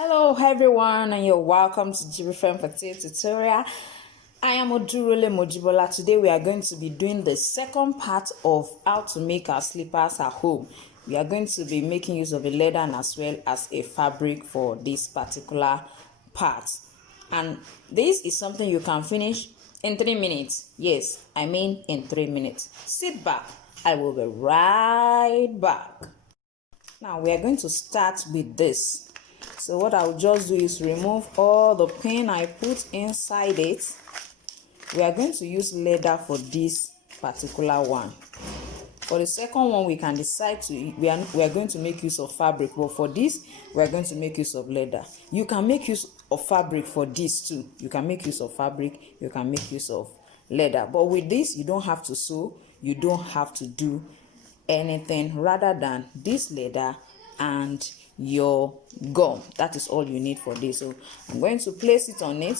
Hello everyone, and you're welcome to Jibbyfem PT tutorial. I am Odurole Mojibola. Today we are going to be doing the second part of how to make our slippers at home. We are going to be making use of a leather and as well as a fabric for this particular part. And this is something you can finish in 3 minutes. Yes, I mean in 3 minutes. Sit back. I will be right back. Now we are going to start with this. So what I'll just do is remove all the pin I put inside it. We are going to use leather for this particular one. For the second one, we can decide to we are going to make use of fabric, but for this we are going to make use of leather. You can make use of fabric for this too. You can make use of fabric, you can make use of leather, but with this you don't have to sew, you don't have to do anything rather than this leather and your gum. That is all you need for this. So I'm going to place it on it.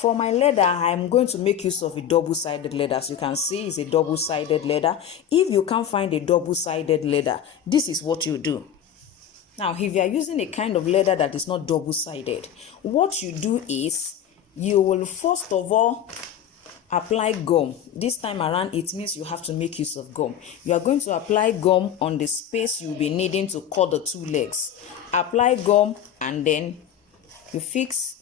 For my leather, I'm going to make use of a double-sided leather. As you can see, it's a double-sided leather. If you can't find a double-sided leather, this is what you do. Now, if you are using a kind of leather that is not double-sided, what you do is you will first of all apply gum. This time around, it means you have to make use of gum. You are going to apply gum on the space you'll be needing to cut the two legs. Apply gum and then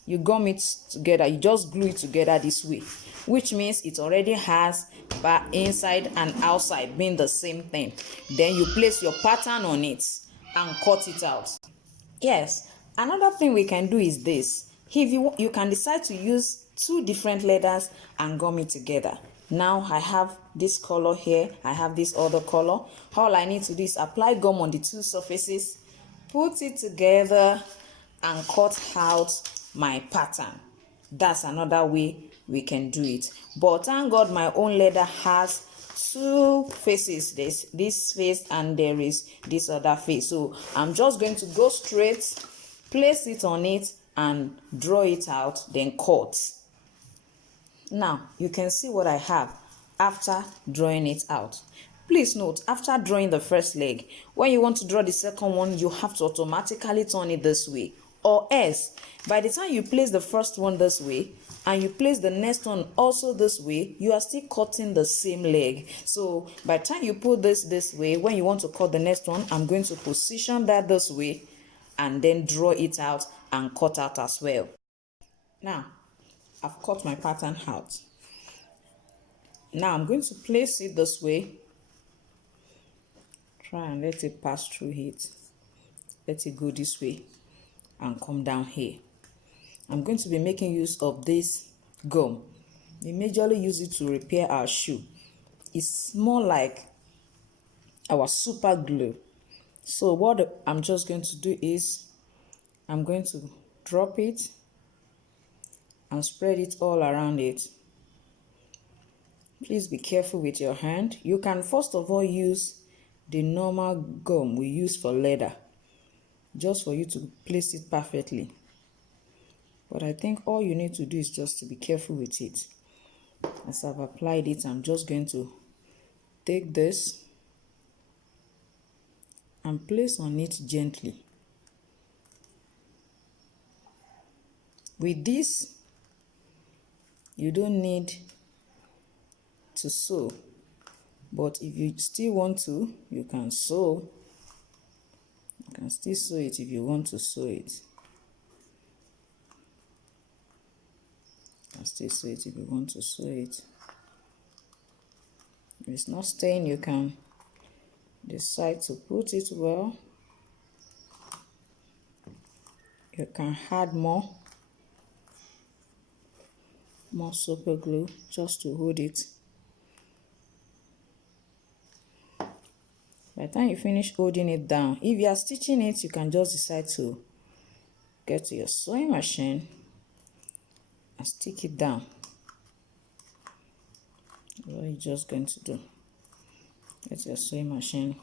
you gum it together. You just glue it together this way, which means it already has back, inside and outside being the same thing. Then you place your pattern on it and cut it out. Yes, another thing we can do is this. If you can decide to use two different leathers and gum it together. Now I have this color here, I have this other color. All I need to do is apply gum on the two surfaces, put it together and cut out my pattern. That's another way we can do it. But thank God my own leather has two faces. There's this face and there is this other face. So I'm just going to go straight, place it on it and draw it out, then cut. Now you can see what I have after drawing it out. Please note, after drawing the first leg, when you want to draw the second one, you have to automatically turn it this way, or else by the time you place the first one this way and you place the next one also this way, you are still cutting the same leg. So by the time you put this way, when you want to cut the next one, I'm going to position that this way and then draw it out and cut out as well. Now I've cut my pattern out. Now I'm going to place it this way. Try and let it pass through it. Let it go this way and come down here. I'm going to be making use of this gum. We majorly use it to repair our shoe. It's more like our super glue. So what I'm just going to do is I'm going to drop it and spread it all around it. Please be careful with your hand. You can first of all use the normal gum we use for leather, just for you to place it perfectly. But I think all you need to do is just to be careful with it. As I've applied it, I'm just going to take this and place on it gently. With this, you don't need to sew, but if you still want to, you can sew. You can still sew it if you want to sew it. You can still sew it if you want to sew it. If it's not staying, you can decide to put it well. You can add more super glue just to hold it. By the time you finish holding it down, if you are stitching it, you can just decide to get to your sewing machine and stick it down. What you're just going to do, get your sewing machine.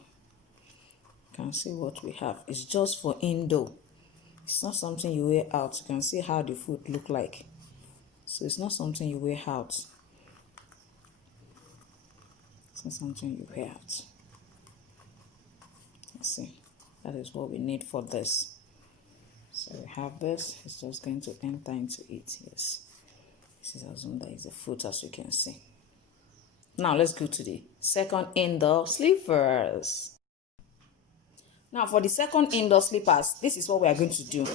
You can see what we have. It's just for indoor. It's not something you wear out. You can see how the foot look like. So it's not something you wear out. It's not something you wear out. Let's see. That is what we need for this. So So we have this, it's just going to enter into it. Yes, this is assume that is the foot, as you can see. Now let's go to the second indoor slippers. Now for the second indoor slippers, this is what we are going to do.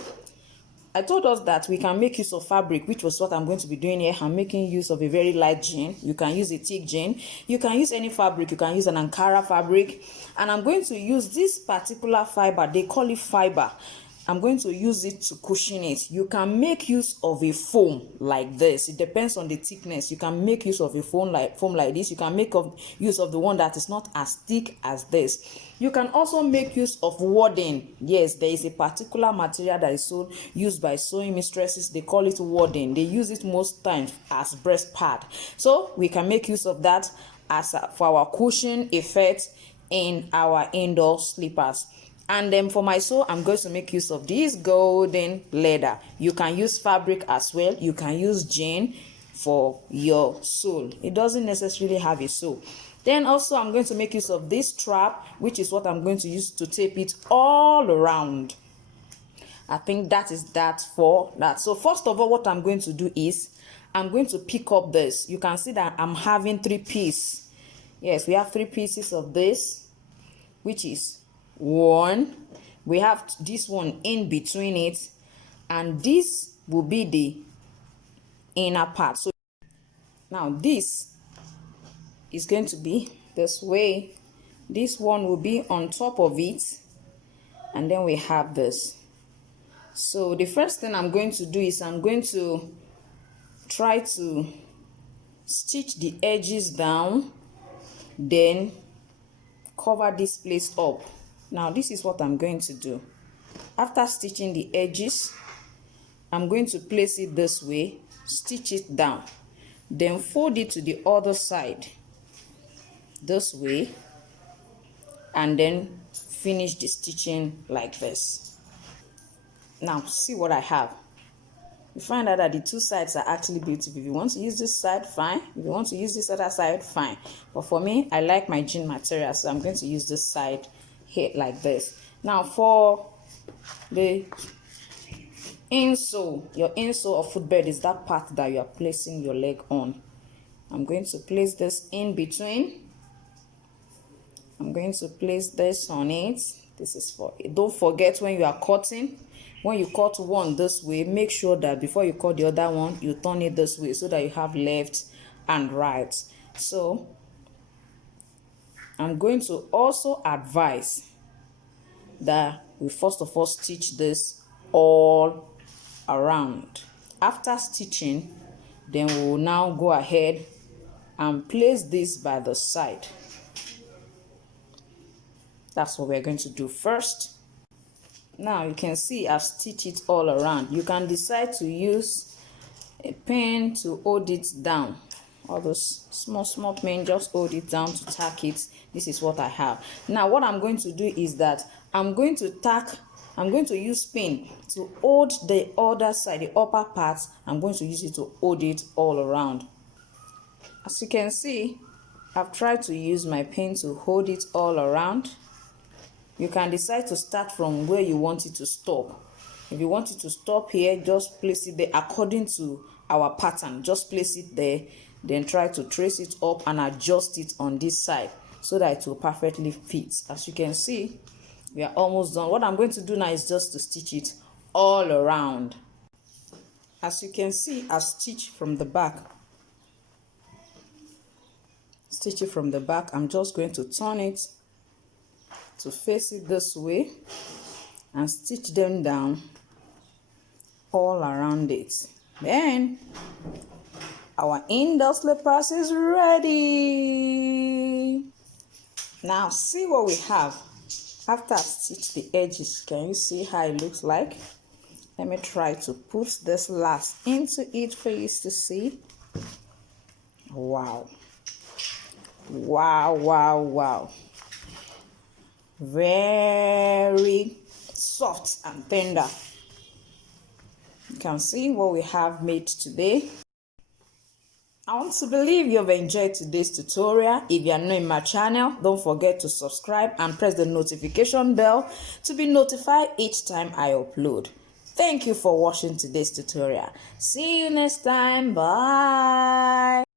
I told us that we can make use of fabric, which was what I'm going to be doing here. I'm making use of a very light jean. You can use a thick jean. You can use any fabric. You can use an Ankara fabric. And I'm going to use this particular fiber. They call it fiber. I'm going to use it to cushion it. You can make use of a foam like this. It depends on the thickness. You can make use of a foam like this. You can make use of the one that is not as thick as this. You can also make use of wadding. Yes, there is a particular material that is used by sewing mistresses. They call it wadding. They use it most times as breast pad. So we can make use of that as for our cushion effect in our indoor slippers. And then for my sole, I'm going to make use of this golden leather. You can use fabric as well. You can use jean for your sole. It doesn't necessarily have a sole. Then also I'm going to make use of this strap, which is what I'm going to use to tape it all around. I think that is that for that. So first of all, what I'm going to do is I'm going to pick up this. You can see that I'm having 3 pieces. Yes, we have 3 pieces of this, which is 1. We have this one in between it, and this will be the inner part. So now this is going to be this way. This one will be on top of it, and then we have this. So the first thing I'm going to do is I'm going to try to stitch the edges down, then cover this place up. Now this is what I'm going to do. After stitching the edges, I'm going to place it this way, stitch it down, then fold it to the other side this way, and then finish the stitching like this. Now see what I have. You find out that the 2 sides are actually beautiful. If you want to use this side, fine. If you want to use this other side, fine. But for me, I like my jean material, so I'm going to use this side here like this. Now for the insole, your insole or footbed is that part that you are placing your leg on. I'm going to place this in between. I'm going to place this on it. This is for it. Don't forget, when you are cutting, when you cut one this way, make sure that before you cut the other one, you turn it this way so that you have left and right. So I'm going to also advise that we first of all stitch this all around. After stitching, then we will now go ahead and place this by the side. That's what we're going to do first. Now you can see I've stitched it all around. You can decide to use a pin to hold it down. All those small pin, just hold it down to tack it. This is what I have. Now what I'm going to do is that I'm going to use pin to hold the other side, the upper part. I'm going to use it to hold it all around. As you can see, I've tried to use my pin to hold it all around. You can decide to start from where you want it to stop. If you want it to stop here, just place it there according to our pattern. Just place it there, then try to trace it up and adjust it on this side so that it will perfectly fit. As you can see, we are almost done. What I'm going to do now is just to stitch it all around. As you can see, I've stitched from the back. Stitch it from the back. I'm just going to turn it to face it this way and stitch them down all around it. Then our indoor slippers is ready. Now see what we have. After I stitch the edges, can you see how it looks like? Let me try to put this last into it for you to see. Wow. Wow, wow, wow. Very soft and tender. You can see what we have made today. I want to believe you've enjoyed today's tutorial. If you are new in my channel, don't forget to subscribe and press the notification bell to be notified each time I upload. Thank you for watching today's tutorial. See you next time. Bye.